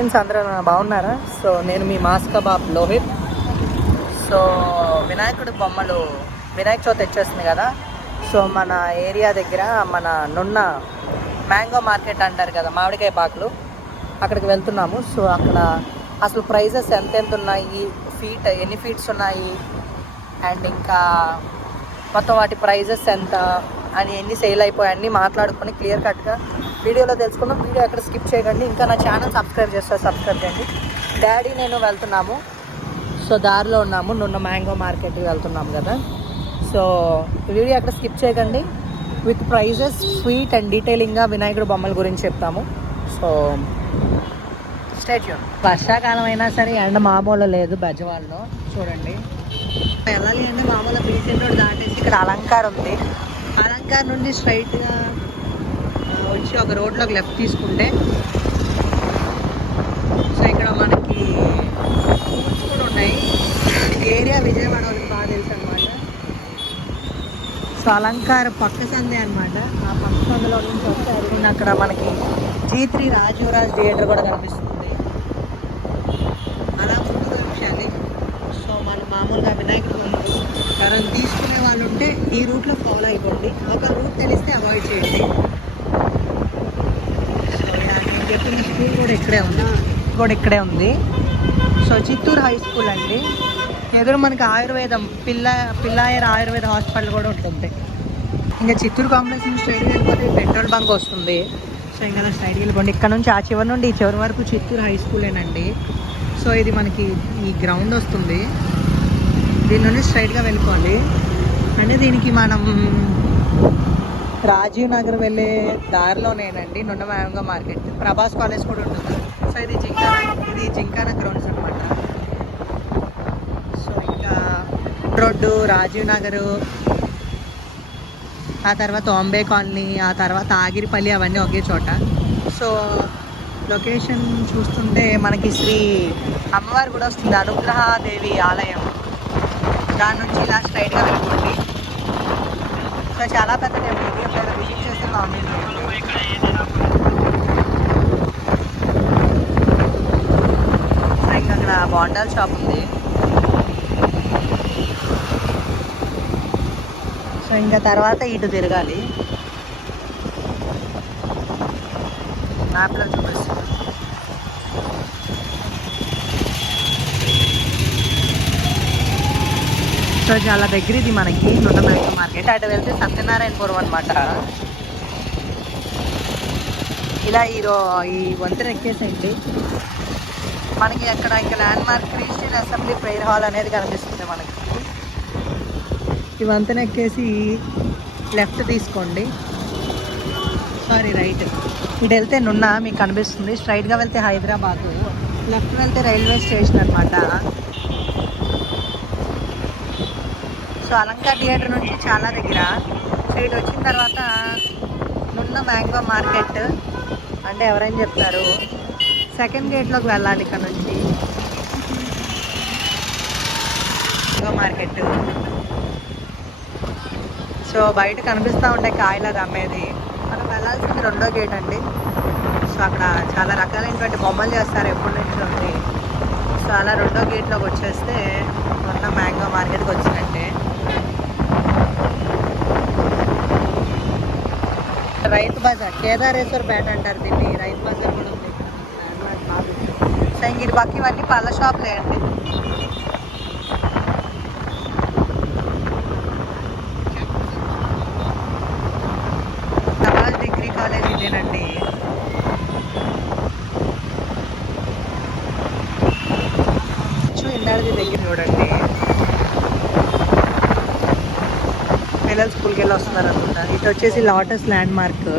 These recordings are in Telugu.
ఫ్రెండ్స్ అందరూ బాగున్నారా? సో నేను మీ మాస్కా బాబ్ లోహిత్. సో వినాయకుడి బొమ్మలు వినాయక చవితి వచ్చేస్తుంది కదా. సో మన ఏరియా దగ్గర మన నున్న మ్యాంగో మార్కెట్ అంటారు కదా, మామిడికాయ పాకులు, అక్కడికి వెళ్తున్నాము. సో అక్కడ అసలు ప్రైజెస్ ఎంతెంత ఉన్నాయి, ఎన్ని ఫీట్స్ ఉన్నాయి, అండ్ ఇంకా మొత్తం వాటి ప్రైజెస్ ఎంత అని, ఎన్ని సేల్ అయిపోయాయి అన్నీ మాట్లాడుకొని క్లియర్ కట్గా వీడియోలో తెలుసుకుందాం. వీడియో ఎక్కడ స్కిప్ చేయకండి. ఇంకా నా ఛానల్ సబ్స్క్రైబ్ చేయండి. డాడీ నేను వెళ్తున్నాము. సో దారిలో ఉన్నాము, నున్న మ్యాంగో మార్కెట్కి వెళ్తున్నాము కదా. సో వీడియో ఎక్కడ స్కిప్ చేయకండి. విత్ ప్రైజెస్, స్వీట్ అండ్ డీటెయిలింగ్గా వినాయకుడు బొమ్మల గురించి చెప్తాము. So stay tune. వర్షాకాలం అయినా సరే ఎండ మామూలు లేదు బెజవాడలో. చూడండి వెళ్ళాలి అంటే మామూలు బీచ్ రోడ్ దాటేసి ఇక్కడ అలంకారం ఉంది. అలంకారం నుండి స్ట్రైట్గా వచ్చి ఒక రోడ్లోకి లెఫ్ట్ తీసుకుంటే సో ఇక్కడ మనకి స్కూల్స్ కూడా ఉన్నాయి. ఏరియా విజయవాడ వాళ్ళకి బాగా తెలుసు అనమాట. సో అలంకార పక్క సందే అనమాట. ఆ పక్క సందులో నుంచి వస్తే అది అక్కడ మనకి G3 రాజీవరాజ్ థియేటర్ కూడా కనిపిస్తుంది. అలా ముందుకు వచ్చేయాలి. సో మనం మామూలుగా వినాయకుడు ఎవరైనా తీసుకునే వాళ్ళు ఉంటే ఈ రూట్లో ఫాలో అయిపోండి. ఒక రూట్ తెలిస్తే అవాయిడ్ చేయండి. నేను చెప్పిన స్కూల్ కూడా ఇక్కడే ఉంది. సో చిత్తూరు హై స్కూల్ అండి. ఎదురు మనకి ఆయుర్వేదం పిల్లాయర్ ఆయుర్వేద హాస్పిటల్ కూడా ఉంటుంది. ఇంకా చిత్తూరు కాంప్లెక్స్ నుంచి స్ట్రైట్గా వెళ్ళిపోతే పెట్రోల్ బంక్ వస్తుంది. సో ఇంకా స్ట్రైట్గా వెళ్ళిపోండి. ఇక్కడ నుంచి ఆ చివరి నుండి ఈ చివరి వరకు చిత్తూరు హై స్కూలేనండి. సో ఇది మనకి ఈ గ్రౌండ్ వస్తుంది. దీని నుండి స్ట్రైట్గా వెళ్ళిపోవాలి. అంటే దీనికి మనం రాజీవ్ నగర్ వెళ్ళే దారిలోనేనండి నున్న మ్యాంగో మార్కెట్. ప్రభాస్ కాలేజ్ కూడా ఉంటుంది. సో ఇది జింకానా గ్రౌండ్స్ అనమాట. సో ఇంకా రోడ్డు, రాజీవ్ నగరు, ఆ తర్వాత బాంబే కాలనీ, ఆ తర్వాత ఆగిరిపల్లి, అవన్నీ ఒకే చోట. సో లొకేషన్ చూస్తుంటే మనకి శ్రీ అమ్మవారు కూడా వస్తుంది, అనుగ్రహదేవి ఆలయం. దాని నుంచి ఇలా స్ట్రైట్గా వెళ్ళిపోండి. సో చాలా పెద్ద టెంపుల్ ఇది. ఎప్పుడైనా విజిట్ చేస్తే బాగుంది. ఇంకా అక్కడ బాండాల షాప్ ఉంది. సో ఇంకా తర్వాత ఇటు తిరగాలి. మ్యాప్లో చూపిస్తుంది. సో చాలా దగ్గర ఇది మనకి నున్న మ్యాంగో మార్కెట్. అటు వెళ్తే సత్యనారాయణపురం అనమాట. ఇలా ఈ వంతెన ఎక్కేసేయండి. మనకి అక్కడ ఇంకా land mark Christian assembly prayer hall అనేది కనిపిస్తుంది మనకి. ఈ వంతెన ఎక్కేసి లెఫ్ట్ తీసుకోండి, రైట్. ఇటు వెళ్తే నున్న మీకు కనిపిస్తుంది. స్ట్రైట్గా వెళ్తే హైదరాబాదు, లెఫ్ట్ వెళ్తే రైల్వే స్టేషన్ అనమాట. సో అలంకార్ థియేటర్ నుంచి చాలా దగ్గర. సో ఇటు వచ్చిన తర్వాత నున్న మ్యాంగో మార్కెట్ అంటే ఎవరైనా చెప్తారు. సెకండ్ గేట్లోకి వెళ్ళాలి ఇక్కడ నుంచి. Mango market. సో బయట కనిపిస్తూ ఉంటాయి కాయలు అది అమ్మేది. మనం వెళ్ళాల్సింది రెండో గేట్ అండి. సో అక్కడ చాలా రకాలైనటువంటి బొమ్మలు చేస్తారు ఎప్పటి నుంచి ఉంది. సో అలా రెండో గేట్లోకి వచ్చేస్తే మొన్న మ్యాంగో మార్కెట్కి వచ్చినట్టే. రైతు బజార్, కేదారేశ్వర్ పేట అంటారు దీన్ని. రైతు బజార్ కూడా ఉంది. సో ఇంక ఇటు పక్క ఇవన్నీ పళ్ళ షాప్లే అండి. డిగ్రీ కాలేజ్ ఇదేనండి. ఇందాడిది దగ్గర చూడండి. పిల్లలు స్కూల్కి వెళ్ళి వస్తున్నారు అనుకుంటా. ఇటు వచ్చేసి lotus landmark.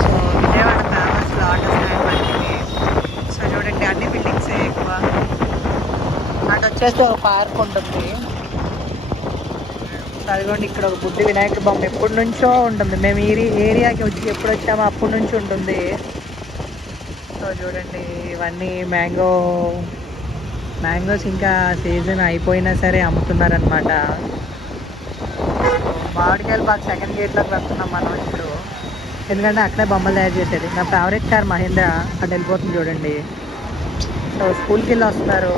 So Vijayawada famous lotus ల్యాండ్ మార్క్కి. సో చూడండి అన్ని బిల్డింగ్సే ఎక్కువ. అటు వచ్చేసి ఒక పార్క్ ఉంటుంది. అదిగోండి ఇక్కడ ఒక బుద్ధి వినాయకుడి బొమ్మ ఎప్పటి నుంచో ఉంటుంది. మేము ఈ ఏరియాకి వచ్చి ఎప్పుడు వచ్చామో అప్పటి నుంచి ఉంటుంది. సో చూడండి ఇవన్నీ మ్యాంగోస్ ఇంకా సీజన్ అయిపోయినా సరే అమ్ముతున్నారనమాట. మామిడికాయలు బాగా సెకండ్ గేట్లోకి వెళ్తున్నాం మనం ఇప్పుడు. ఎందుకంటే అక్కడే బొమ్మలు తయారు చేసేది. నా ఫేవరెట్ కార్ మహేంద్ర అక్కడ వెళ్ళిపోతుంది చూడండి. సో స్కూల్కి వెళ్ళి వస్తున్నారు.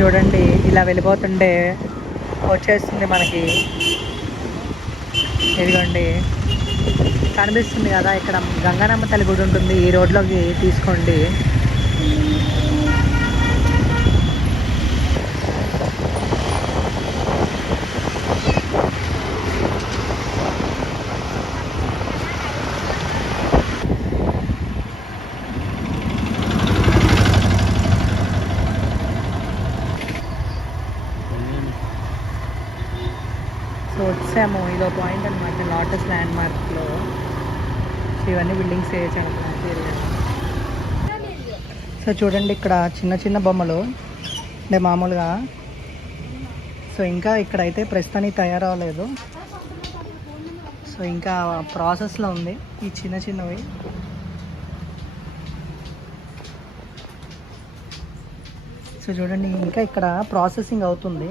చూడండి ఇలా వెళ్ళిపోతుంటే వచ్చేస్తుంది మనకి. ఇదిగోండి కనిపిస్తుంది కదా, ఇక్కడ గంగానమ్మ తల్లి గుడి ఉంటుంది. ఈ రోడ్లోకి తీసుకోండి. సో వచ్చాము, ఇదో పాయింట్ అనమాట లోటస్ ల్యాండ్ మార్క్లో. ఇవన్నీ బిల్డింగ్స్ వేయచ్చాను. సో చూడండి ఇక్కడ చిన్న చిన్న బొమ్మలు అంటే మామూలుగా. సో ఇంకా ఇక్కడైతే ప్రస్తుతానికి తయారవ్వలేదు. సో ఇంకా ప్రాసెస్లో ఉంది ఈ చిన్న చిన్నవి. సో చూడండి ఇంకా ఇక్కడ ప్రాసెసింగ్ అవుతుంది.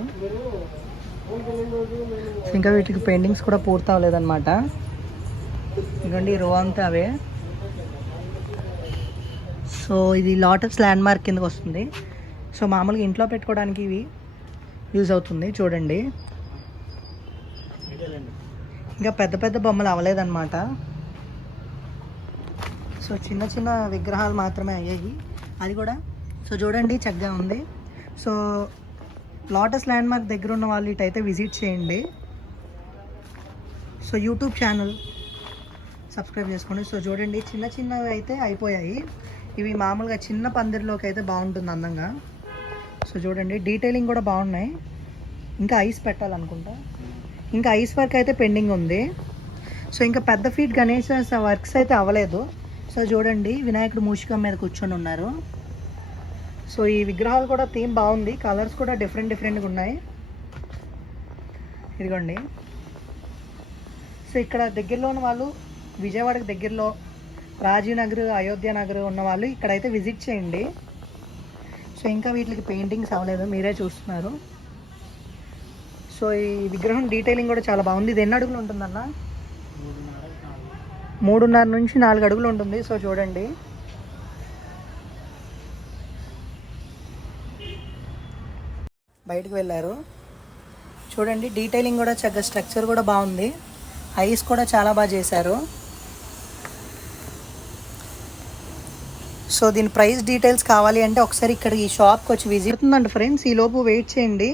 ఇంకా వీటికి పెయింటింగ్స్ కూడా పూర్తి అవ్వలేదన్నమాట. ఇదిగోండి రో అంతా అవే. సో ఇది లోటస్ ల్యాండ్ మార్క్ కిందకి వస్తుంది. సో మామూలుగా ఇంట్లో పెట్టుకోవడానికి ఇవి యూజ్ అవుతుంది. చూడండి ఇంకా పెద్ద పెద్ద బొమ్మలు అవ్వలేదన్నమాట. సో చిన్న చిన్న విగ్రహాలు మాత్రమే అయ్యాయి అది కూడా. సో చూడండి చక్కగా ఉంది. సో లోటస్ ల్యాండ్ మార్క్ దగ్గర ఉన్న వాళ్ళు ఇటైతే విజిట్ చేయండి. సో యూట్యూబ్ ఛానల్ సబ్స్క్రైబ్ చేసుకోండి. సో చూడండి చిన్న చిన్నవి అయితే అయిపోయాయి. ఇవి మామూలుగా చిన్న పందిరిలోకి అయితే బాగుంటుంది అందంగా. సో చూడండి డీటెయిలింగ్ కూడా బాగున్నాయి. ఇంకా ఐస్ పెట్టాలనుకుంటా. ఇంకా ఐస్ వర్క్ అయితే పెండింగ్ ఉంది. సో ఇంకా పెద్ద ఫీట్ గణేష్ వర్క్స్ అయితే అవ్వలేదు. సో చూడండి వినాయకుడు మూషికం మీద కూర్చొని ఉన్నారు. సో ఈ విగ్రహాలు కూడా థీమ్ బాగుంది. కలర్స్ కూడా డిఫరెంట్గా ఉన్నాయి. ఇదిగోండి. సో ఇక్కడ దగ్గరలో ఉన్న వాళ్ళు, విజయవాడకి దగ్గరలో రాజీవ్ నగర్, అయోధ్య నగర్ ఉన్న వాళ్ళు ఇక్కడైతే విజిట్ చేయండి. సో ఇంకా వీటికి పెయింటింగ్స్ అవ్వలేదు, మీరే చూస్తున్నారు. సో ఈ విగ్రహం డీటెయిలింగ్ కూడా చాలా బాగుంది. ఇది ఎన్ని అడుగులు ఉంటుందన్న? 3.5 నుంచి 4 అడుగులు ఉంటుంది. సో చూడండి బయటకు వెళ్ళారు. చూడండి డీటెయిలింగ్ కూడా చక్కగా, స్ట్రక్చర్ కూడా బాగుంది. ఐస్ కూడా చాలా బాగా చేశారు. సో దీని ప్రైస్ డీటెయిల్స్ కావాలి అంటే ఒకసారి ఇక్కడ ఈ షాప్కి వచ్చి విజిట్ అవుతుందండి ఫ్రెండ్స్. ఈ లోపు వెయిట్ చేయండి.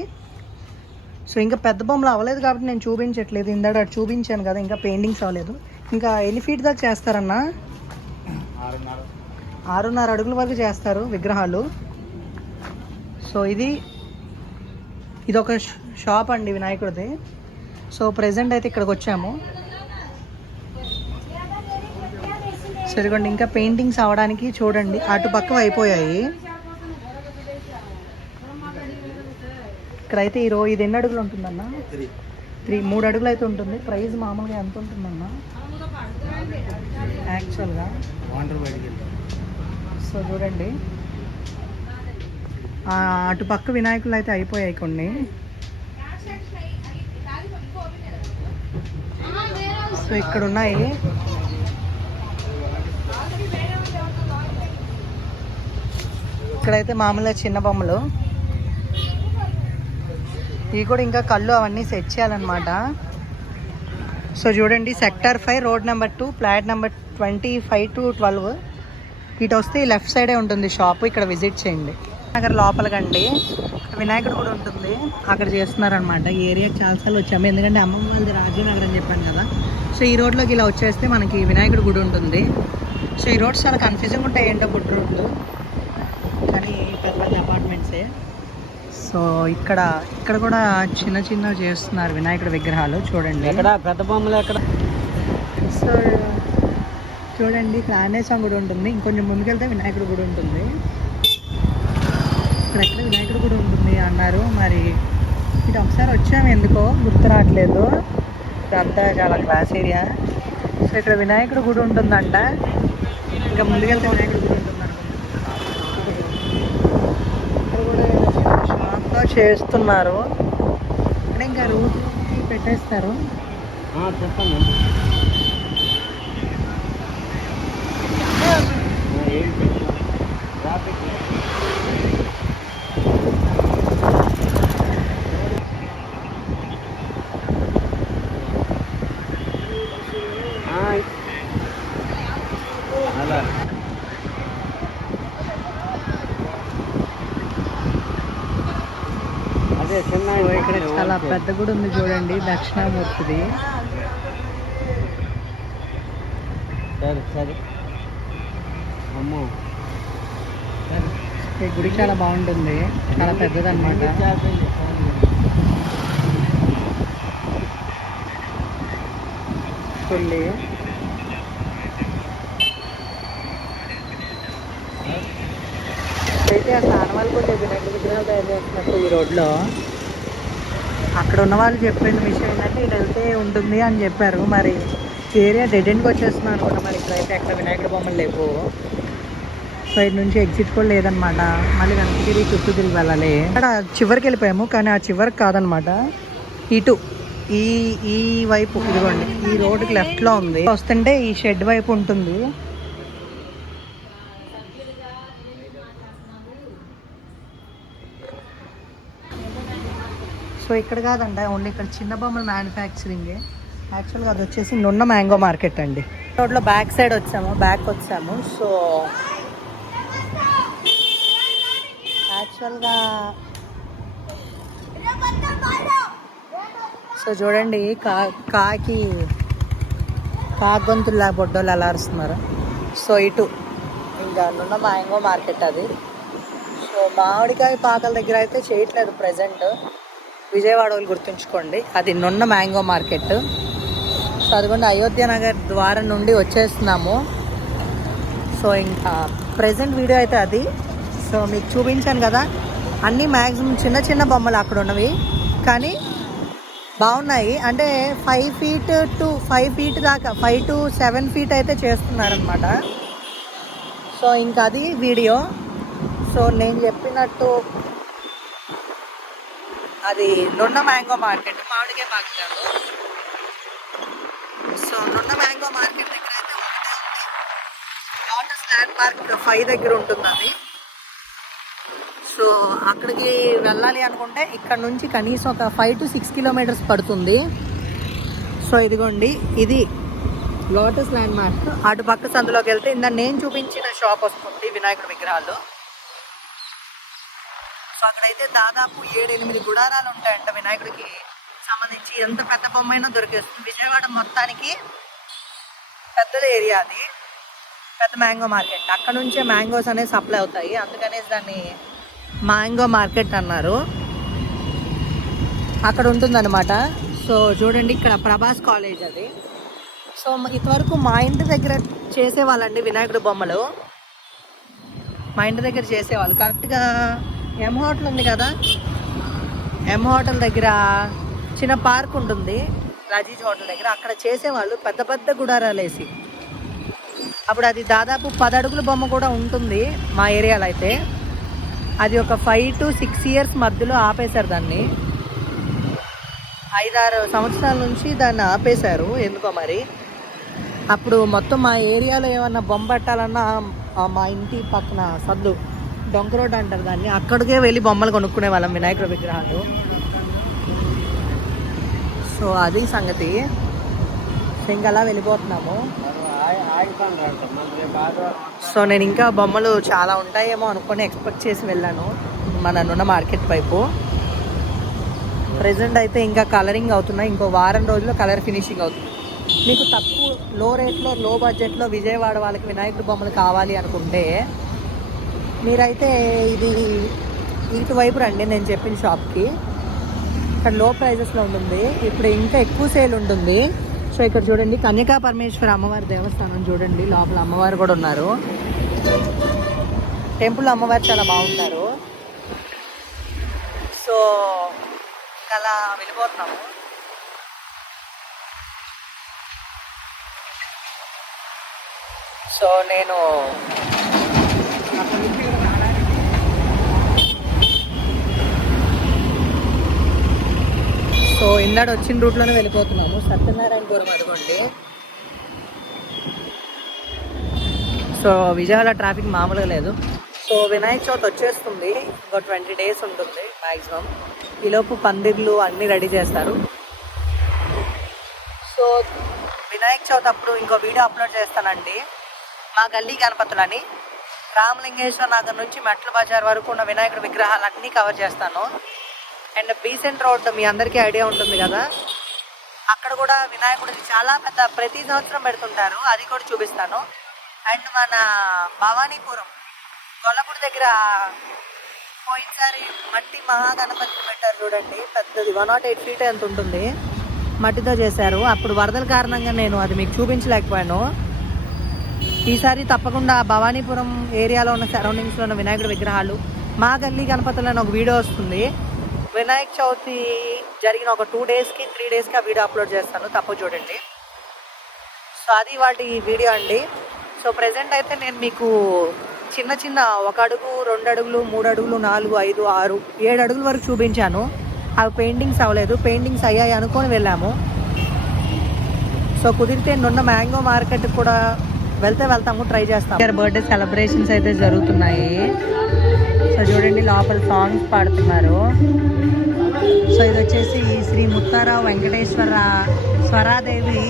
సో ఇంకా పెద్ద బొమ్మలు అవ్వలేదు కాబట్టి నేను చూపించట్లేదు. ఇందాక అటు చూపించాను కదా, ఇంకా పెయింటింగ్స్ అవ్వలేదు. ఇంకా ఎన్ని ఫీట్ దాకా చేస్తారన్నా? 6.5 అడుగుల వరకు చేస్తారు విగ్రహాలు. సో ఇది ఒక షాప్ అండి వినాయకుడిది. సో ప్రెజెంట్ అయితే ఇక్కడికి వచ్చాము. సరిగోండి ఇంకా పెయింటింగ్స్ అవ్వడానికి చూడండి అటు పక్క అయిపోయాయి. ఇక్కడైతే ఇది ఎన్ని అడుగులు ఉంటుందన్న? 3 అడుగులు అయితే ఉంటుంది. ప్రైస్ మామూలుగా ఎంత ఉంటుందన్న యాక్చువల్గా? సో చూడండి అటు పక్క వినాయకులు అయితే అయిపోయాయి కొన్ని. సో ఇక్కడ ఉన్నాయి. ఇక్కడైతే మామూలుగా చిన్న బొమ్మలు. ఇవి కూడా ఇంకా కళ్ళు అవన్నీ సెట్ చేయాలన్నమాట. సో చూడండి sector 5 road number 2 flat number 25 to 12. ఇటు వస్తే లెఫ్ట్ సైడే ఉంటుంది షాప్. ఇక్కడ విజిట్ చేయండి. అక్కడ లోపలికండి వినాయకుడు కూడా ఉంటుంది. అక్కడ చేస్తున్నారనమాట. ఈ ఏరియాకి చాలాసార్లు వచ్చాము, ఎందుకంటే అమ్మమ్మ వాళ్ళది రాజీవ్ నగర్ అని చెప్పాను కదా. సో ఈ రోడ్లోకి ఇలా వచ్చేస్తే మనకి వినాయకుడు గుడి ఉంటుంది. సో ఈ రోడ్స్ చాలా కన్ఫ్యూజింగ్ ఉంటాయి, ఏంటో గుడి రోడ్లు, కానీ పెద్ద పెద్ద అపార్ట్మెంట్సే. సో ఇక్కడ కూడా చిన్న చిన్నవి చేస్తున్నారు వినాయకుడి విగ్రహాలు. చూడండి ఇక్కడ పెద్ద బొమ్మలు ఎక్కడ. సో చూడండి ఇక్కడ ఆంజనేయ స్వామి గుడి ఉంటుంది. ఇంకొంచెం ముందుకెళ్తే వినాయకుడి గుడి ఉంటుంది. ఇక్కడ ఎక్కడ వినాయకుడు గుడి ఉంటుంది అన్నారు. మరి ఇటు ఒకసారి వచ్చాము, ఎందుకో గుర్తు రావట్లేదు. ఇదంతా చాలా క్లాస్ ఏరియా. సో ఇక్కడ వినాయకుడు గుడి ఉంటుందంట. ఇంకా ముందుకెళ్తే వినాయకుడి గుడి ఉంటుంది అనుకుంటున్నాను. ఇక్కడ కూడా షాప్లో చేస్తున్నారు. అంటే ఇంకా రూట్ పెట్టేస్తారు. చెప్పండి. అలా అదే చిన్న ఇక్కడ చాలా పెద్ద గుడి ఉంది చూడండి, దక్షిణామూర్తిది. సరే సరే అమ్మో, ఈ గుడి చాలా బాగుంటుంది, చాలా పెద్దది అనమాట. ఫుల్లీ అయితే ఆ స్థానవాళ్ళు కూడా వినాయక విగ్రహాలు తయారు చేస్తున్నట్టు ఈ రోడ్లో. అక్కడ ఉన్న వాళ్ళు చెప్పిన విషయం ఏంటంటే ఇటు వెళ్తే ఉంటుంది అని చెప్పారు. మరి ఏరియా డెడ్ ఎండ్కి వచ్చేస్తున్నాను అనుకున్నా. మరి ఇక్కడైతే ఎక్కడ వినాయకుడి బొమ్మలు లేవు. సో ఇటు నుంచి ఎగ్జిట్ కూడా లేదనమాట. మళ్ళీ వెనక్కి తిరిగి చుట్టూ తిరిగి వెళ్ళాలి. అక్కడ చివరికి వెళ్ళిపోయాము, కానీ ఆ చివరికి కాదనమాట, ఇటు ఈ ఈ వైపు ఇదిగోండి, ఈ రోడ్డుకి లెఫ్ట్లో ఉంది. వస్తుంటే ఈ షెడ్ వైపు ఉంటుంది. సో ఇక్కడ కాదండి, ఓన్లీ ఇక్కడ చిన్న బొమ్మల మ్యానుఫ్యాక్చరింగ్. యాక్చువల్గా అది వచ్చేసి నున్న మ్యాంగో మార్కెట్ అండి. రోడ్లో బ్యాక్ సైడ్ వచ్చాము. సో యాక్చువల్గా సో చూడండి, కాకి గొంతుల్లా బొడ్డోళ్ళు ఎలా అరుస్తున్నారు. సో ఇటు ఇంకా నున్న మ్యాంగో మార్కెట్ అది. సో మామిడికాయ పాకల దగ్గర అయితే చేయట్లేదు ప్రజెంట్. విజయవాడ వాళ్ళు గుర్తుంచుకోండి, అది నున్న మ్యాంగో మార్కెట్. సో అదిగోండి, అయోధ్య నగర్ ద్వారం నుండి వచ్చేస్తున్నాము. సో ఇంకా ప్రజెంట్ వీడియో అయితే అది. సో మీకు చూపించాను కదా, అన్నీ మ్యాక్సిమం చిన్న చిన్న బొమ్మలు అక్కడ ఉన్నవి, కానీ బాగున్నాయి. అంటే 5 feet దాకా 5 to 7 feet అయితే చేస్తున్నారనమాట. సో ఇంకా అది వీడియో. సో నేను చెప్పినట్టు అది నున్న మ్యాంగో మార్కెట్, మామిడికాయ పాకాలు. సో నున్న మ్యాంగో మార్కెట్ దగ్గర అయితే ఒకటే ఉంది. లోటస్ ల్యాండ్ మార్క్ 5 దగ్గర ఉంటుంది అది. సో అక్కడికి వెళ్ళాలి అనుకుంటే ఇక్కడ నుంచి కనీసం ఒక 5 to 6 kilometers పడుతుంది. సో ఇదిగోండి, ఇది లోటస్ ల్యాండ్ మార్క్. అటు పక్క సందులోకి వెళ్తే ఇందా నేను చూపించిన షాప్ వస్తుంది, వినాయకుడి విగ్రహాలు. సో అక్కడైతే దాదాపు 7-8 గుడారాలు ఉంటాయంట వినాయకుడికి సంబంధించి. ఎంత పెద్ద బొమ్మైనా దొరికేస్తుంది. విజయవాడ మొత్తానికి పెద్దది ఏరియా అది, పెద్ద మ్యాంగో మార్కెట్. అక్కడ నుంచే మ్యాంగోస్ అనేవి సప్లై అవుతాయి, అందుకనేసి దాన్ని మ్యాంగో మార్కెట్ అన్నారు. అక్కడ ఉంటుందన్నమాట. సో చూడండి, ఇక్కడ ప్రభాస్ కాలేజ్ అది. సో ఇంతవరకు మా ఇంటి దగ్గర చేసేవాళ్ళండి వినాయకుడి బొమ్మలు. మా ఇంటి దగ్గర చేసేవాళ్ళు. కరెక్ట్గా ఎం హోటల్ ఉంది కదా, ఎం హోటల్ దగ్గర చిన్న పార్క్ ఉంటుంది, లజీజ్ హోటల్ దగ్గర. అక్కడ చేసేవాళ్ళు పెద్ద పెద్ద గుడారాలు వేసి. అప్పుడు అది దాదాపు 10 అడుగుల బొమ్మ కూడా ఉంటుంది మా ఏరియాలో అయితే. అది ఒక 5 to 6 years మధ్యలో ఆపేశారు దాన్ని. 5-6 సంవత్సరాల నుంచి దాన్ని ఆపేశారు ఎందుకో మరి. అప్పుడు మొత్తం మా ఏరియాలో ఏమన్నా బొమ్మ పెట్టాలన్నా మా ఇంటి పక్కన సద్దు డొంక రోడ్ అంటారు దాన్ని, అక్కడికే వెళ్ళి బొమ్మలు కొనుక్కునే వాళ్ళం, వినాయకుడి విగ్రహాలు. సో అది సంగతి. ఇంకా అలా వెళ్ళిపోతున్నాము. సో నేను ఇంకా బొమ్మలు చాలా ఉంటాయేమో అనుకొని ఎక్స్పెక్ట్ చేసి వెళ్ళాను మన నున్న మార్కెట్ వైపు. ప్రజెంట్ అయితే ఇంకా కలరింగ్ అవుతున్నాయి, ఇంకో వారం రోజుల్లో కలర్ ఫినిషింగ్ అవుతుంది. మీకు తక్కువ లో రేట్లో లో బడ్జెట్లో విజయవాడ వాళ్ళకి వినాయకుడి బొమ్మలు కావాలి అనుకుంటే మీరైతే ఇది ఇటువైపు రండి, నేను చెప్పిన షాప్కి. ఇక్కడ లో ప్రైజెస్లో ఉంటుంది, ఇప్పుడు ఇంకా ఎక్కువ సేల్ ఉంటుంది. సో ఇక్కడ చూడండి, కన్యకా పరమేశ్వర అమ్మవారి దేవస్థానం చూడండి, లోపల అమ్మవారు కూడా ఉన్నారు. టెంపుల్ అమ్మవారు చాలా బాగుంటారు. సో అలా వెళ్ళిపోతున్నాము. సో నేను సో ఇందాడు వచ్చిన రూట్లోనే వెళ్ళిపోతున్నాము. సత్యనారాయణపురం అదిగోండి. సో విజయవాడ ట్రాఫిక్ మామూలుగా లేదు. సో వినాయక చవితి వచ్చేస్తుంది, ఇంకో 20 days ఉంటుంది మ్యాక్సిమం. ఈలోపు పందిర్లు అన్నీ రెడీ చేస్తారు. సో వినాయక చవితి అప్పుడు ఇంకో వీడియో అప్లోడ్ చేస్తానండి. మా గల్లీ గణపతులని రామలింగేశ్వర నగర్ నుంచి మెట్ల బజార్ వరకు ఉన్న వినాయకుడి విగ్రహాలన్నీ కవర్ చేస్తాను. అండ్ బీసెంట్ రోడ్ మీ అందరికీ ఐడియా ఉంటుంది కదా, అక్కడ కూడా వినాయకుడికి చాలా పెద్ద ప్రతి సంవత్సరం పెడుతుంటారు, అది కూడా చూపిస్తాను. అండ్ మన భవానీపురం గొల్లపూడి దగ్గర పోయినసారి మట్టి మహాగణపతిని పెట్టారు చూడండి, పెద్దది 108 feet ఎంత ఉంటుంది, మట్టితో చేశారు. అప్పుడు వరదల కారణంగా నేను అది మీకు చూపించలేకపోయాను. ఈసారి తప్పకుండా భవానీపురం ఏరియాలో ఉన్న సరౌండింగ్స్లో ఉన్న వినాయకుడి విగ్రహాలు మా గల్లీ గణపతులని ఒక వీడియో వస్తుంది. వినాయక చవితి జరిగిన ఒక 2 daysకి 3 daysకి ఆ వీడియో అప్లోడ్ చేస్తాను, తప్ప చూడండి. సో అది వాటి వీడియో అండి. సో ప్రజెంట్ అయితే నేను మీకు చిన్న చిన్న 1 అడుగు 2 అడుగులు 3 అడుగులు 4 5 6 7 అడుగుల వరకు చూపించాను. అవి పెయింటింగ్స్ అవ్వలేదు, పెయింటింగ్స్ అయ్యాయి అనుకొని వెళ్ళాము. సో కుదిరితే నిన్న మ్యాంగో మార్కెట్ కూడా వెళ్తాము, ట్రై చేస్తాము. బర్త్డే సెలబ్రేషన్స్ అయితే జరుగుతున్నాయి. సో చూడండి లోపల సాంగ్స్ పాడుతున్నారు. సో ఇది వచ్చేసి శ్రీ ముత్తారావు వెంకటేశ్వర స్వరాదేవి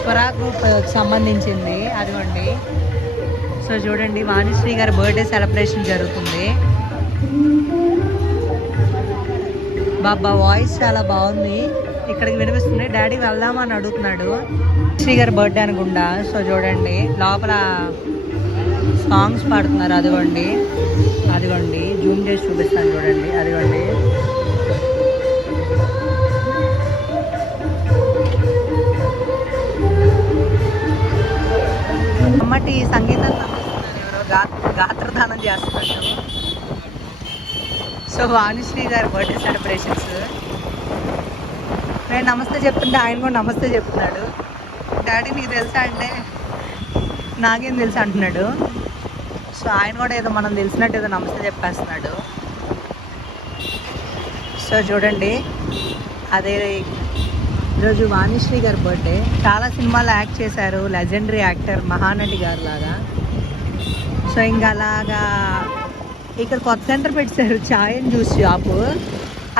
స్వరా గ్రూప్ సంబంధించింది, అదిగోండి. సో చూడండి వాణిశ్రీ గారి బర్త్డే సెలబ్రేషన్ జరుగుతుంది. బాబా వాయిస్ చాలా బాగుంది, ఇక్కడికి వినిపిస్తుంది. డాడీ వెళ్దామని అడుగుతున్నాడు. శ్రీ గారి బర్త్డే అనుకుంటా. సో చూడండి లోపల సాంగ్స్ పాడుతున్నారు, అదిగోండి జూమ్ చేసి చూపిస్తాను చూడండి, అదిగోండి. అమ్మటి సంగీతం ఎవరో గాత్రదానం చేస్తున్నట్టు. సో వాణిశ్రీ గారి బర్త్డే సెలబ్రేషన్స్. నేను నమస్తే చెప్తుంటే ఆయన కూడా నమస్తే చెప్తున్నాడు. డాడీ నీకు తెలుసా అంటే నాకేం తెలుసా అంటున్నాడు. సో ఆయన కూడా ఏదో మనం తెలిసినట్టు ఏదో నమస్తే చెప్పేస్తున్నాడు. సో చూడండి అదే ఈరోజు వాణిశ్రీ గారి బర్త్డే. చాలా సినిమాలు యాక్ట్ చేశారు, లెజెండరీ యాక్టర్, మహానటి గారు లాగా. సో ఇంకా అలాగా ఇక్కడ కొత్త సెంటర్ పెట్టారు, చాయ్ అండ్ జ్యూస్ షాపు.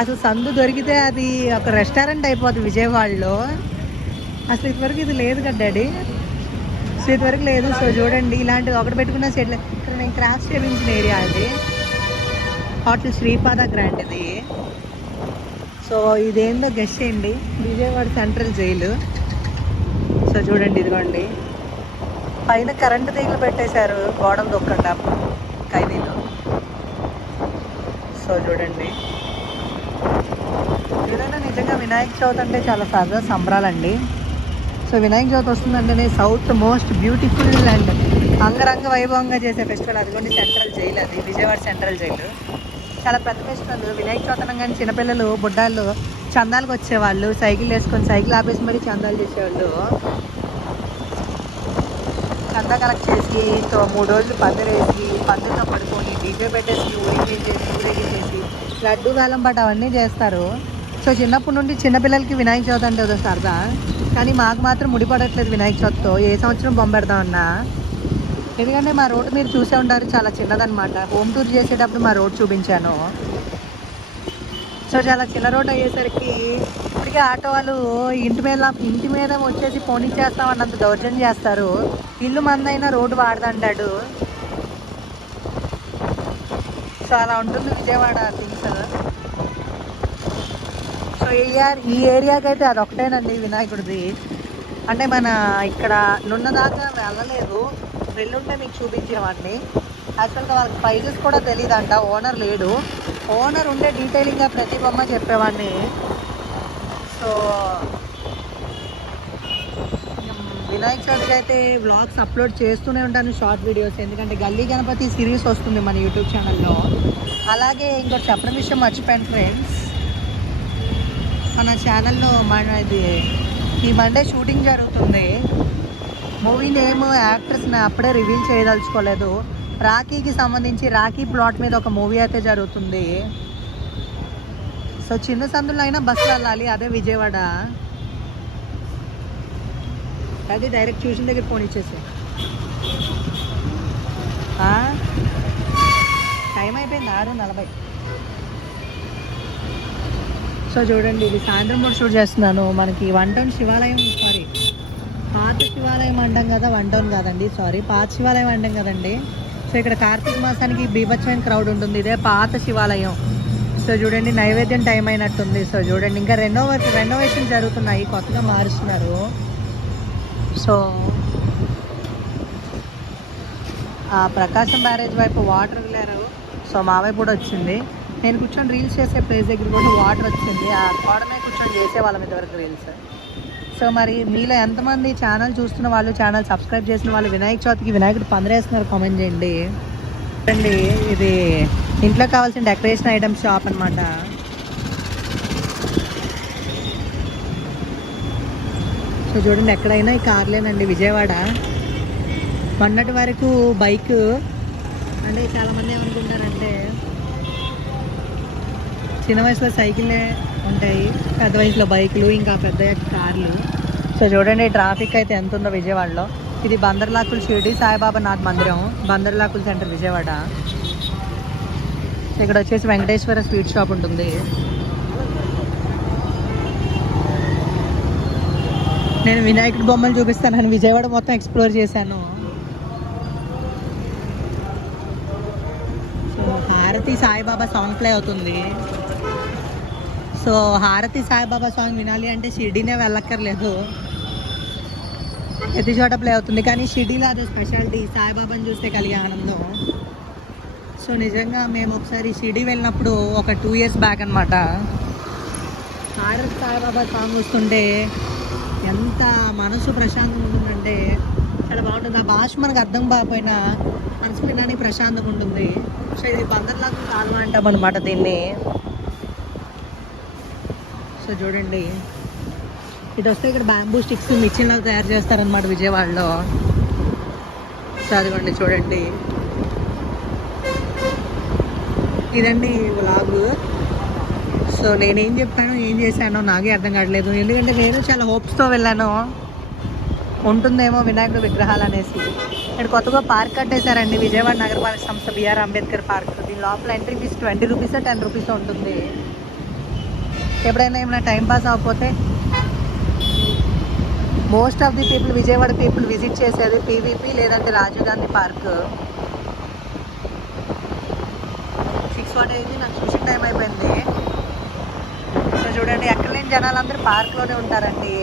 అసలు సందు దొరికితే అది ఒక రెస్టారెంట్ అయిపోతుంది విజయవాడలో. అసలు ఇదివరకు ఇది లేదు కదా డాడీ, సో ఇదివరకు లేదు. సో చూడండి ఇలాంటిది ఒకటి పెట్టుకున్న సెట్లు. ఇక్కడ నేను క్రాఫ్ట్ సేవించిన ఏరియా అది, హోటల్ శ్రీపాద గ్రాండ్ ఇది. సో ఇదేందో గెస్ట్ చేయండి, విజయవాడ సెంట్రల్ జైలు. సో చూడండి ఇదిగోండి పైన కరెంటు తీగలు పెట్టేశారు, గోడలు దొక్కండి ఖైదీలో. సో చూడండి ఏదైనా నిజంగా వినాయక చవితి అంటే చాలా సరదా సంబరాలండి. సో వినాయక చవితి వస్తుందంటేనే సౌత్ మోస్ట్ బ్యూటిఫుల్ అండ్ అంగరంగ వైభవంగా చేసే ఫెస్టివల్ అదిగోండి సెంట్రల్ జైలు, అది విజయవాడ సెంట్రల్ జైలు. చాలా పెద్ద ఫెస్టివల్. వినాయక చవితి అనగానే చిన్నపిల్లలు బుడ్డాళ్ళు చందాలకు వచ్చేవాళ్ళు, సైకిల్ వేసుకొని సైకిల్ ఆపేసి మరీ చందాలు చేసేవాళ్ళు. చందా కలెక్ట్ చేసి 3 రోజులు పందిరేసి పందిరితో పడుకొని డీజే పెట్టేసి ఊరేగించేసి లడ్డు వేలం పాట అవన్నీ చేస్తారు. సో చిన్నప్పటి నుండి చిన్నపిల్లలకి వినాయక చవితి అంటే ఏదో సరదా, కానీ మాకు మాత్రం ముడిపడట్లేదు వినాయక చవితితో. ఏ సంవత్సరం బొమ్మ పెడదామన్నా, ఎందుకంటే మా రోడ్డు మీరు చూసే ఉంటారు చాలా చిన్నదనమాట. హోమ్ టూర్ చేసేటప్పుడు మా రోడ్ చూపించాను. సో చాలా చిన్న రోడ్ అయ్యేసరికి ఇప్పటికే ఆటో వాళ్ళు ఇంటి మీద వచ్చేసి పోనిచ్చేస్తామన్నంత దౌర్జన్యం చేస్తారు. ఇల్లు మందైనా రోడ్డు వాడదంటాడు. సో అలా ఉంటుంది విజయవాడ థింగ్స్. సో ఈ ఏరియాకి అయితే అదొకటేనండి వినాయకుడిది. అంటే మన ఇక్కడ నున్న దాకా వెళ్ళలేదు, వెళ్ళుంటే మీకు చూపించేవాడిని. యాక్చువల్గా వాళ్ళకి ప్రైజెస్ కూడా తెలియదంట, ఓనర్ లేడు. ఓనర్ ఉండే డీటెయిలింగ్గా ప్రతి బొమ్మ చెప్పేవాడిని. సో వినాయక చవితికి అయితే వ్లాగ్స్ అప్లోడ్ చేస్తూనే ఉంటాను, షార్ట్ వీడియోస్. ఎందుకంటే గల్లీ గణపతి సిరీస్ వస్తుంది మన యూట్యూబ్ ఛానల్లో. అలాగే ఇంకోటి చెప్పడం విషయం మర్చిపోయాను ఫ్రెండ్స్, మన ఛానల్లో ఈ మండే షూటింగ్ జరుగుతుంది. మూవీ నేమ్ యాక్ట్రెస్ని అప్పుడే రివీల్ చేయదలుచుకోలేదు. రాఖీకి సంబంధించి రాఖీ ప్లాట్ మీద ఒక మూవీ అయితే జరుగుతుంది. సో చిన్న సందులో అయినా బస్సు వెళ్ళాలి, అదే విజయవాడ. అది డైరెక్ట్ ట్యూషన్ దగ్గర ఫోన్ ఇచ్చేసి టైం అయిపోయింది 6:40. సో చూడండి, ఇది సాయంత్రం పూట షూట్ చేస్తున్నాను. మనకి 1 టౌన్ శివాలయం, సారీ పాత శివాలయం అంటాం కదా, 1 టౌన్ కాదండి, సారీ పాత శివాలయం అంటాం కదండి. సో ఇక్కడ కార్తీక మాసానికి బీభత్సమైన క్రౌడ్ ఉంటుంది. ఇదే పాత శివాలయం. సో చూడండి, నైవేద్యం టైం అయినట్టుంది. సో చూడండి, ఇంకా రెనోవేషన్ జరుగుతున్నాయి, కొత్తగా మారుస్తున్నారు. సో ఆ ప్రకాశం బ్యారేజ్ వైపు వాటర్ వెళ్ళారు. సో మా వైపు కూడా వచ్చింది. నేను కూర్చొని రీల్స్ చేసే ప్లేస్ దగ్గర కూడా వాటర్ వచ్చింది. ఆ గోడమే కూర్చొని చేసేవాళ్ళం ఇంతవరకు రీల్స్. సో మరి మీలో ఎంతమంది ఛానల్ చూస్తున్న వాళ్ళు, ఛానల్ సబ్స్క్రైబ్ చేసిన వాళ్ళు వినాయక చవితికి వినాయకుడు పందిరేస్తున్నారు కామెంట్ చేయండి. చూడండి, ఇది ఇంట్లో కావాల్సిన డెకరేషన్ ఐటమ్స్ షాప్ అనమాట. సో చూడండి, ఎక్కడైనా ఈ కార్లేనండి విజయవాడ. మొన్నటి వరకు బైక్ అంటే చాలామంది ఏమనుకుంటారంటే చిన్న వయసులో సైకిళ్ళే ఉంటాయి, పెద్ద వయసులో బైకులు, ఇంకా పెద్ద కార్లు. సో చూడండి, ట్రాఫిక్ అయితే ఎంత ఉందో విజయవాడలో. ఇది బందర్లాకుల్ షిరిడి సాయిబాబా నాథ్ మందిరం, బందర్లాకుల్ సెంటర్ విజయవాడ. సో ఇక్కడ వచ్చేసి వెంకటేశ్వర స్వీట్ షాప్ ఉంటుంది. నేను వినాయకుడి బొమ్మలు చూపిస్తానని విజయవాడ మొత్తం ఎక్స్ప్లోర్ చేశాను. సో హారతి సాయిబాబా సాంగ్ ప్లే అవుతుంది. సో హారతి సాయిబాబా సాంగ్ వినాలి అంటే షిర్డీనే వెళ్ళక్కర్లేదు, ప్రతి చోట ప్లే అవుతుంది. కానీ షిర్డీలో అదే స్పెషాలిటీ, సాయిబాబాని చూస్తే కలిగే ఆనందం. సో నిజంగా మేము ఒకసారి షిర్డీ వెళ్ళినప్పుడు ఒక 2 years బ్యాక్ అనమాట, హారతి సాయిబాబా సాంగ్ చూస్తుంటే ఎంత మనసు ప్రశాంతంగా ఉంటుందంటే చాలా బాగుంటుంది. ఆ భాష మనకు అర్థం కాకపోయినా మనసు వినడానికి ప్రశాంతంగా ఉంటుంది. సో ఇది బందర్లాకుల్ కాలువ అంటాం అనమాట దీన్ని. సో చూడండి, ఇటు వస్తే ఇక్కడ బ్యాంబూ స్టిక్స్ మిర్చిలాగా తయారు చేస్తారనమాట విజయవాడలో. సో అదిగోండి చూడండి, ఇదండి వ్లాగ్. సో నేనేం చెప్పానో ఏం చేశానో నాకే అర్థం కావట్లేదు, ఎందుకంటే నేను చాలా హోప్స్తో వెళ్ళాను ఉంటుందేమో వినాయకుడు విగ్రహాలు అనేసి. ఇక్కడ కొత్తగా పార్క్ కట్టేశారండి, విజయవాడ నగరపాలక సంస్థ బిఆర్ అంబేద్కర్ పార్క్. దీని లోపల ఎంట్రీ ఫీజు 20 రూపీస్ 10 రూపీస్ ఉంటుంది. ఎప్పుడైనా ఏమైనా టైం పాస్ అవ్వకపోతే most of the people, Vijayawada people visit చేసేది పీవీపీ లేదంటే రాజీవ్ గాంధీ పార్క్. 6:40 అయింది, నాకు చూసిన టైం అయిపోయింది. సో చూడండి, ఎక్కడ లేని జనాలందరూ పార్క్లోనే ఉంటారండి.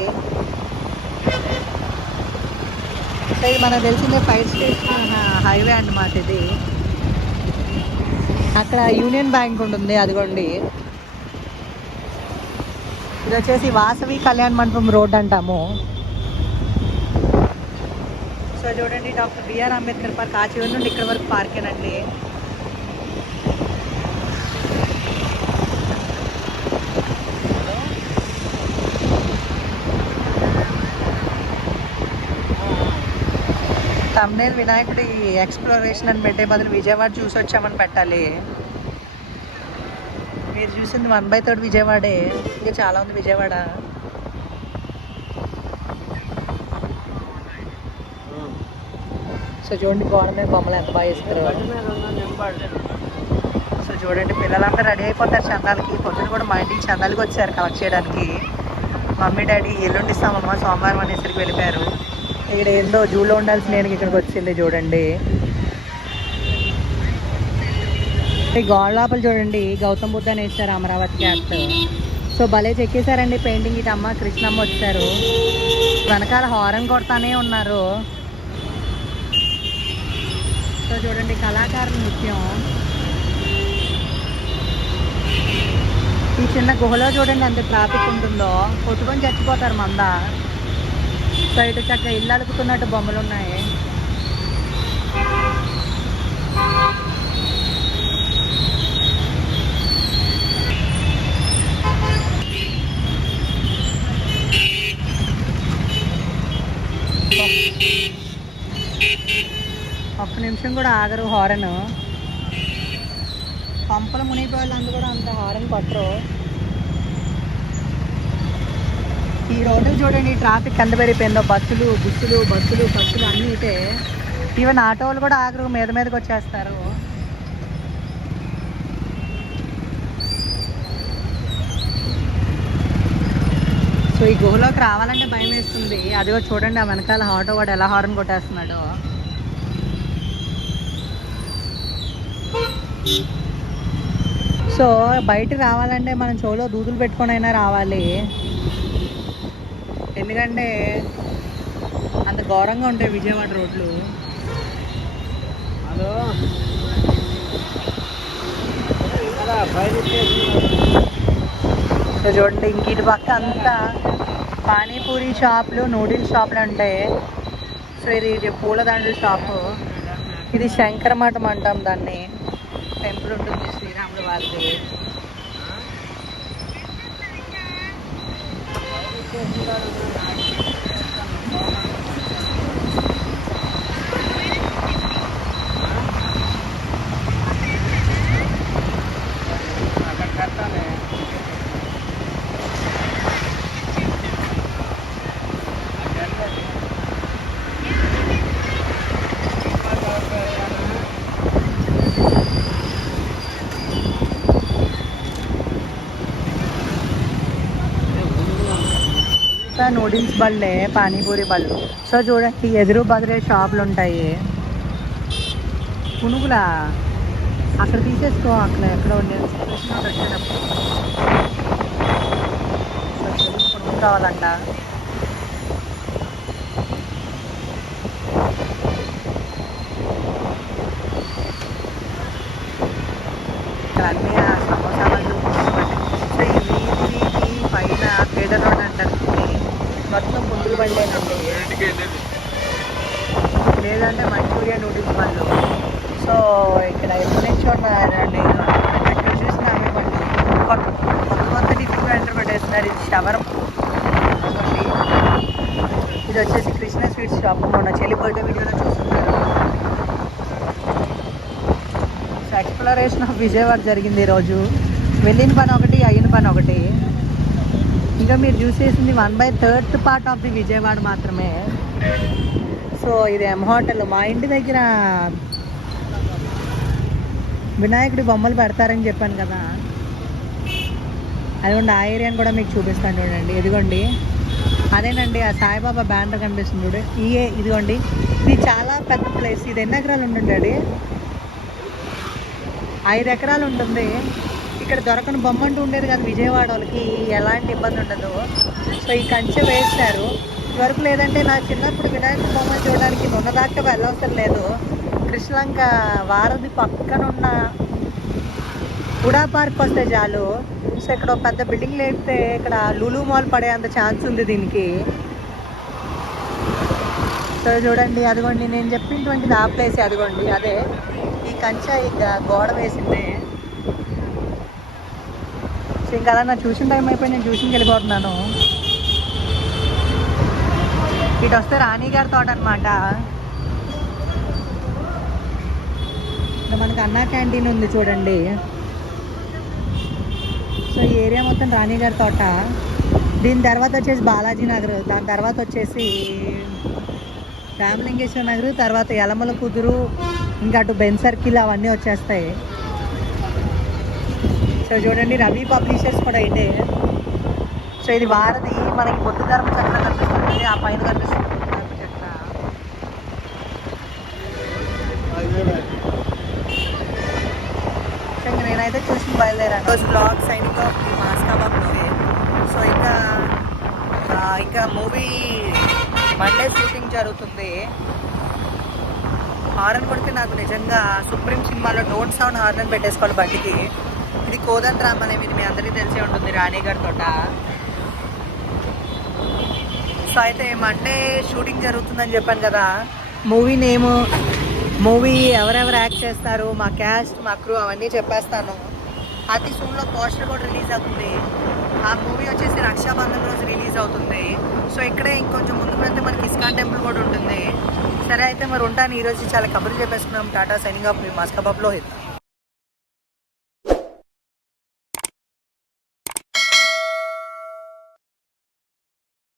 సో ఇది మనకు తెలిసిందే ఫైర్ స్టేషన్ హైవే అన్నమాట ఇది. అక్కడ యూనియన్ బ్యాంక్ ఉంటుంది, అదిగోండి. ఇది వచ్చేసి వాసవి కళ్యాణ్ మండపం రోడ్ అంటాము. సో చూడండి, డాక్టర్ బిఆర్ అంబేద్కర్ పార్క్ ఆ చివరి నుండి ఇక్కడ వరకు పార్కేనండి. తమ్నేల్ వినాయకుడి ఎక్స్ప్లోరేషన్ అని పెట్టే బదులు విజయవాడ చూసి వచ్చామని పెట్టాలి. మీరు చూసింది 1/3 విజయవాడే, ఇంకా చాలా ఉంది విజయవాడ. సో చూడండి, గోడ మీద బొమ్మలు ఎంత బాగా వేస్తారు. సో చూడండి, పిల్లలంతా రెడీ అయిపోతారు చందాలకి. పొద్దున కూడా మా ఇంటికి చందాలకి వచ్చారు కలెక్ట్ చేయడానికి. మమ్మీ డాడీ ఎల్లుండి ఇస్తామమ్మ సోమవారం అనేసరికి వెళ్ళిపోయారు. ఇక్కడ ఏందో జూలో ఉండాల్సిన నేను ఇక్కడికి వచ్చింది చూడండి. ఈ గోడ లోపల చూడండి, గౌతమ్ బుద్ధ అని వేస్తారు అమరావతి క్యాట్. సో భలే చెక్కేశారండి పెయింటింగ్. ఇటు అమ్మ కృష్ణమ్మ వచ్చారు, వెనకాల హారం కొడతానే ఉన్నారు. సో చూడండి, కళాకారుల నృత్యం. ఈ చిన్న గుహలో చూడండి ఎంత ట్రాఫిక్ ఉంటుందో, కొట్టుకొని చచ్చిపోతారు మంద. సో ఇటు చక్కగా ఇల్లు అలుకుతున్నట్టు బొమ్మలు ఉన్నాయి. ఒక్క నిమిషం కూడా ఆగరు హారన్. పంపలు మునిగిపోయి వాళ్ళందరూ కూడా అంత హారన్ కొట్టరు. ఈ రోడ్డు చూడండి, ట్రాఫిక్ ఎంత పెరిగిపోయిందో. బస్సులు బస్సులు అన్నీ ఇటే. ఈవెన్ ఆటోలు కూడా ఆగరు, మీదకి వచ్చేస్తారు. సో ఈ గుహలోకి రావాలంటే భయం వేస్తుంది. అదిగో చూడండి, ఆ వెనకాల ఆటో వాడు ఎలా హార్న్ కొట్టేస్తున్నాడు. సో బయటకు రావాలంటే మనం చెవులో దూదులు పెట్టుకొని అయినా రావాలి, ఎందుకంటే అంత ఘోరంగా ఉంటాయి విజయవాడ రోడ్లు. హలో సో చూడండి, ఇంక ఇటు పక్క అంతా పానీపూరి షాపులు, నూడిల్స్ షాపులు ఉంటాయి. సో ఇది పూలదండల షాపు. ఇది శంకర మఠం అంటాం దాన్ని. టెంపుల్ ఉంటుంది శ్రీరాముడు వారిది. నూడిల్స్ బళ్ళే, పానీపూరి బళ్ళు. సో చూడండి, ఎదురు బదిలే షాపులు ఉంటాయి. పునుగులా అక్కడ తీసేసుకో, అక్కడ ఎక్కడ ఉండేది వచ్చేటప్పుడు పునుగు కావాలంట. ఇక్కడ అన్నీ సమోసా బళ్ళు. సో ఈ వీధి పైన పేదర్ రోడ్ అంటారు, మొత్తం పునుగులు బండేనండి, లేదంటే మంచూరియా నూడిల్స్ బళ్ళు. సో ఇక్కడ ఎప్పటి నుంచి ఉన్నారండి, ఎక్కడ చూసినా అవే బండి. కొత్త టిఫిన్ వెంటర్ పెట్టేస్తున్నారు. ఇది షవరం, ఇది వచ్చేసి కృష్ణ స్వీట్స్ షాప్. మొన్న చెల్లి బర్త్డే వీడియోలో చూస్తున్నారు. సో ఎక్స్ప్లోరేషన్ ఆఫ్ విజయవాడ జరిగింది ఈరోజు. వెళ్ళిన పని ఒకటి, అయిన పని ఒకటి. ఇంకా మీరు చూసేసింది 1/3 పార్ట్ ఆఫ్ ది విజయవాడ మాత్రమే. సో ఇది ఎం హోటల్. మా ఇంటి దగ్గర వినాయకుడి బొమ్మలు పెడతారని చెప్పాను కదా, అదిగోండి ఆ ఏరియాని కూడా మీకు చూపిస్తాను చూడండి. ఇదిగోండి అదేనండి ఆ సాయిబాబా బ్యానర్ కనిపిస్తుంది చూడండి. ఇదిగోండి, ఇది చాలా పెద్ద ప్లేస్. ఇది ఎన్ని ఎకరాలు ఉంటుంది? 5 ఎకరాలు ఉంటుంది. ఇక్కడ దొరకని బొమ్మ అంటూ ఉండేది కాదు విజయవాడ వాళ్ళకి, ఎలాంటి ఇబ్బంది ఉండదు. సో ఈ కంచె వేస్తారు ఇదివరకు. లేదంటే నా చిన్నప్పుడు వినాయకుడి బొమ్మను చూడడానికి నున్నదాకా వెళ్ళవసరం లేదు. కృష్ణలంక వారధి పక్కనున్న హుడా పార్క్ వస్తే చాలు. సో ఇక్కడ పెద్ద బిల్డింగ్ లేపితే ఇక్కడ లులు మాల్ పడే అంత ఛాన్స్ ఉంది దీనికి. సో చూడండి, అదిగోండి నేను చెప్పినటువంటిది ఆ ప్లేస్. అదిగోండి అదే ఈ కంచె గోడ వేసిందే. సో ఇంకా అలా నా ట్యూషన్ టైం అయిపోయి నేను ట్యూషన్కి వెళ్ళిపోతున్నాను. ఇటు వస్తే రాణి గారి తోట అనమాట. మనకి అన్నా క్యాంటీన్ ఉంది చూడండి. సో ఈ ఏరియా మొత్తం రాణి గారి తోట. దీని తర్వాత వచ్చేసి బాలాజీ నగర్, దాని తర్వాత వచ్చేసి రామలింగేశ్వర నగర్, తర్వాత యలమల కుదురు, ఇంకా అటు బెన్ సర్కిల్ అవన్నీ వచ్చేస్తాయి. సో చూడండి, రవి పబ్లిషర్స్ కూడా ఇదే. సో ఇది వారధి. మనకి బుద్ధ ధర్మ చక్ర కనిపిస్తుంది, ఆ పైన కనిపిస్తుంది బుద్ధ ధర్మ చక్ర. సో ఇంక నేనైతే చూసి బయలుదేరాను. రోజు బ్లాగ్ సైనింగ్ ఆఫ్ ది మాస్కాబాబ్లోనే. సో ఇంకా మూవీ మండే షూటింగ్ జరుగుతుంది. హారన్ కొడితే నాకు నిజంగా సుప్రీం సినిమాలో డోంట్ సౌండ్ హారన్ పెట్టేసుకోవాలి బండికి. ఇది కోదండ రామ్ అనేది మీ అందరికీ తెలిసే ఉంటుంది, రాణిగఢ్ తోట. సో అయితే మండే షూటింగ్ జరుగుతుందని చెప్పాను కదా. మూవీ నేమ్, మూవీ ఎవరెవరు యాక్ట్ చేస్తారు, మా క్యాస్ట్, మా క్రూ అవన్నీ చెప్పేస్తాను. అతి సూన్లో పోస్టర్ కూడా రిలీజ్ అవుతుంది. ఆ మూవీ వచ్చేసి రక్షాబంధన్ రోజు రిలీజ్ అవుతుంది. సో ఇక్కడే ఇంకొంచెం ముందుకు వెళ్తే మనకి ఇస్కాన్ టెంపుల్ కూడా ఉంటుంది. సరే అయితే మరి ఉంటాను. ఈరోజు చాలా కబుర్లు చెప్పేసుకున్నాం. టాటా, సైనింగ్ ఆఫ్ మీ మాస్కాబాబ్లో.